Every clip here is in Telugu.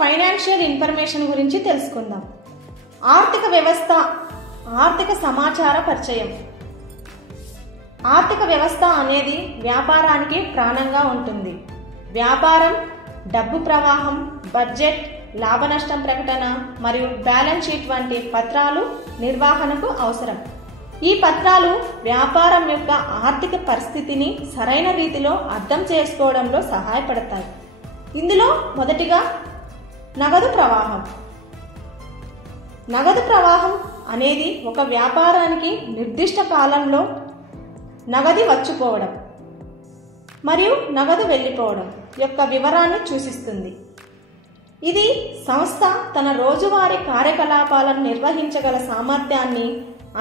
ఫైనాన్షియల్ ఇన్ఫర్మేషన్ గురించి తెలుసుకుందాం. ఆర్థిక వ్యవస్థ, ఆర్థిక సమాచార పరిచయం. ఆర్థిక వ్యవస్థ అనేది వ్యాపారానికి ప్రాణంగా ఉంటుంది. వ్యాపారం, డబ్బు ప్రవాహం, బడ్జెట్, లాభ నష్టం ప్రకటన మరియు బ్యాలెన్స్ షీట్ వంటి పత్రాలు నిర్వహణకు అవసరం. ఈ పత్రాలు వ్యాపారం యొక్క ఆర్థిక పరిస్థితిని సరైన రీతిలో అర్థం చేసుకోవడంలో సహాయపడతాయి. ఇందులో మొదటిగా నగదు ప్రవాహం. నగదు ప్రవాహం అనేది ఒక వ్యాపారానికి నిర్దిష్ట కాలంలో నగదు వచ్చిపోవడం మరియు నగదు వెళ్ళిపోవడం యొక్క వివరాన్ని సూచిస్తుంది. ఇది సంస్థ తన రోజువారీ కార్యకలాపాలను నిర్వహించగల సామర్థ్యాన్ని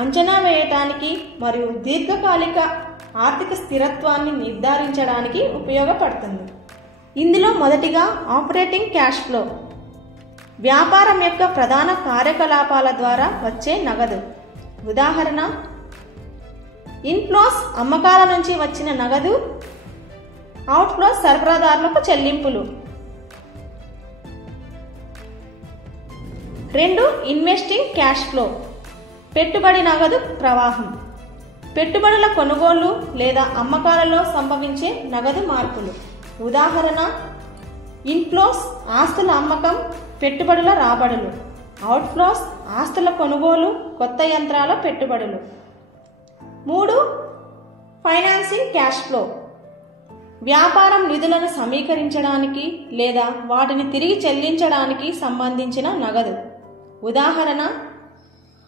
అంచనా వేయటానికి మరియు దీర్ఘకాలిక ఆర్థిక స్థిరత్వాన్ని నిర్ధారించడానికి ఉపయోగపడుతుంది. ఇందులో మొదటిగా ఆపరేటింగ్ క్యాష్ ఫ్లో. వ్యాపారం యొక్క ప్రధాన కార్యకలాపాల ద్వారా వచ్చే నగదు. ఉదాహరణ, ఇన్ఫ్లోస్ అమ్మకాల నుంచి వచ్చిన నగదు, అవుట్ఫ్లోస్ సరఫరాదారులకు చెల్లింపులు. 2. Investing cash flow. పెట్టుబడి నగదు ప్రవాహం. పెట్టుబడుల కొనుగోలు లేదా అమ్మకాలలో సంభవించే నగదు మార్పులు. ఉదాహరణ, ఇన్ఫ్లోస్ ఆస్తుల అమ్మకం, పెట్టుబడుల రాబడులు. అవుట్ఫ్లోస్ ఆస్తుల కొనుగోలు, కొత్త యంత్రాల పెట్టుబడులు. 3. Financing cash flow. వ్యాపారం నిధులను సమీకరించడానికి లేదా వాటిని తిరిగి చెల్లించడానికి సంబంధించిన నగదు. ఉదాహరణ,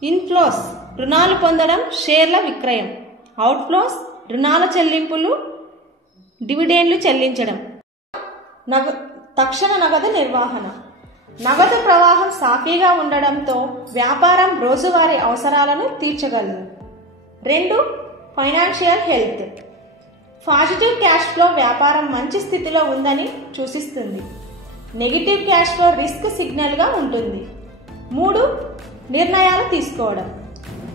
ఇన్ఫ్లోస్ రుణాలు పొందడం, షేర్ల విక్రయం. అవుట్ఫ్లోస్ రుణాల చెల్లింపులు, డివిడెండ్లు చెల్లించడం. తక్షణ నగదు నిర్వహణ. నగదు ప్రవాహం సాఫీగా ఉండడంతో వ్యాపారం రోజువారీ అవసరాలను తీర్చగలదు. 2. Financial health. Positive cash flow వ్యాపారం మంచి స్థితిలో ఉందని సూచిస్తుంది. నెగిటివ్ క్యాష్ ఫ్లో రిస్క్ సిగ్నల్గా ఉంటుంది. 3. నిర్ణయాలు తీసుకోవడం.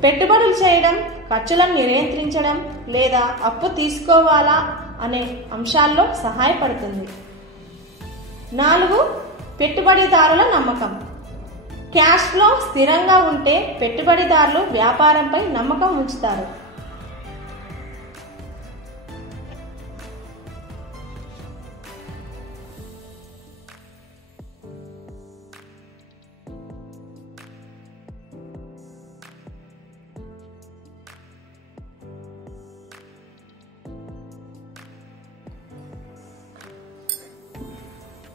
పెట్టుబడులు చేయడం, ఖర్చులను నియంత్రించడం లేదా అప్పు తీసుకోవాలా అనే అంశాల్లో సహాయపడుతుంది. 4. పెట్టుబడిదారుల నమ్మకం. క్యాష్ ఫ్లో స్థిరంగా ఉంటే పెట్టుబడిదారులు వ్యాపారంపై నమ్మకం ఉంచుతారు.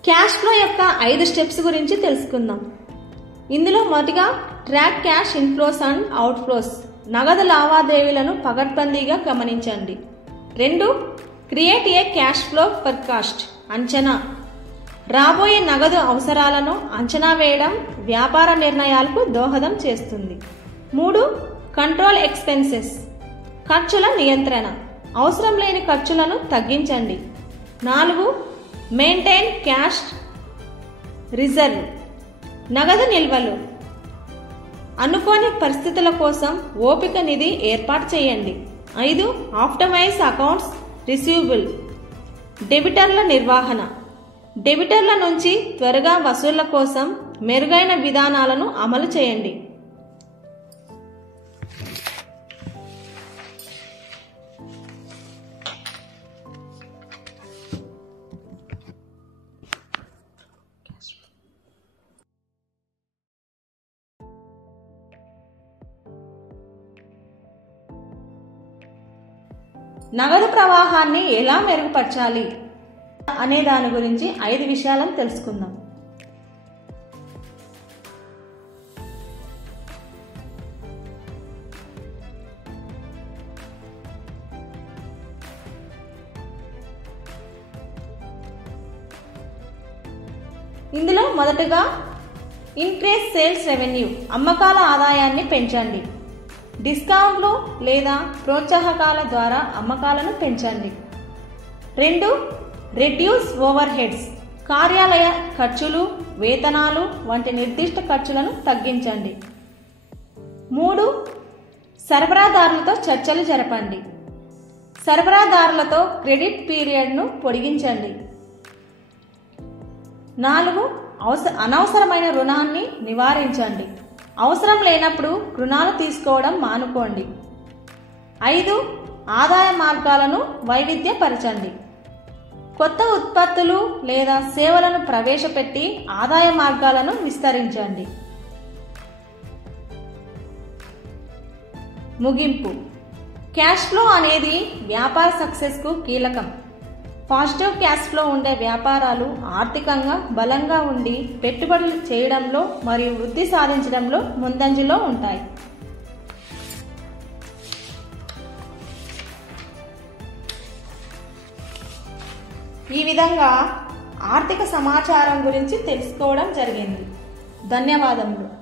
క్యాష్ ఫ్లో యొక్క 5 స్టెప్స్ గురించి తెలుసుకుందాం. ఇందులో మొదటిగా track cash inflows and outflows. నగదు లావాదేవీలను పకడ్బందీగా గమనించండి. 2. Create a cash flow forecast. అంచనా. రాబోయే నగదు అవసరాలను అంచనా వేయడం వ్యాపార నిర్ణయాలకు దోహదం చేస్తుంది. 3. Control expenses. ఖర్చుల నియంత్రణ. అవసరం లేని ఖర్చులను తగ్గించండి. 4. Maintain cash reserve. నగదు నిల్వలు. అనుకోని పరిస్థితుల కోసం ఓపిక నిధి ఏర్పాటు చేయండి. 5. Optimise accounts receivable. డెబిటర్ల నిర్వహణ. డెబిటర్ల నుంచి త్వరగా వసూళ్ల కోసం మెరుగైన విధానాలను అమలు చేయండి. నగదు ప్రవాహాన్ని ఎలా మెరుగుపరచాలి అనే దాని గురించి 5 విషయాలను తెలుసుకుందాం. ఇందులో మొదటగా ఇంక్రీజ్ సేల్స్ రెవెన్యూ. అమ్మకాల ఆదాయాన్ని పెంచండి. డిస్కౌంట్లు లేదా ప్రోత్సాహకాల ద్వారా అమ్మకాలను పెంచండి. 2. Reduce over heads. కార్యాలయ ఖర్చులు, వేతనాలు వంటి నిర్దిష్ట ఖర్చులను తగ్గించండి. 3. సరఫరాదారులతో చర్చలు జరపండి. సరఫరాదారులతో క్రెడిట్ పీరియడ్ను పొడిగించండి. 4. అనవసరమైన రుణాన్ని నివారించండి. అవసరం లేనప్పుడు రుణాలు తీసుకోవడం మానుకోండి. 5. ఆదాయ మార్గాలను వైవిధ్యపరచండి. కొత్త ఉత్పత్తులు లేదా సేవలను ప్రవేశపెట్టి ఆదాయ మార్గాలను విస్తరించండి. ముగింపు. క్యాష్ ఫ్లో అనేది వ్యాపార సక్సెస్కు కీలకం. పాజిటివ్ క్యాష్ ఫ్లో ఉండే వ్యాపారాలు ఆర్థికంగా బలంగా ఉండి పెట్టుబడులు చేయడంలో మరియు వృద్ధి సాధించడంలో ముందంజలో ఉంటాయి. ఈ విధంగా ఆర్థిక సమాచారం గురించి తెలుసుకోవడం జరిగింది. ధన్యవాదములు.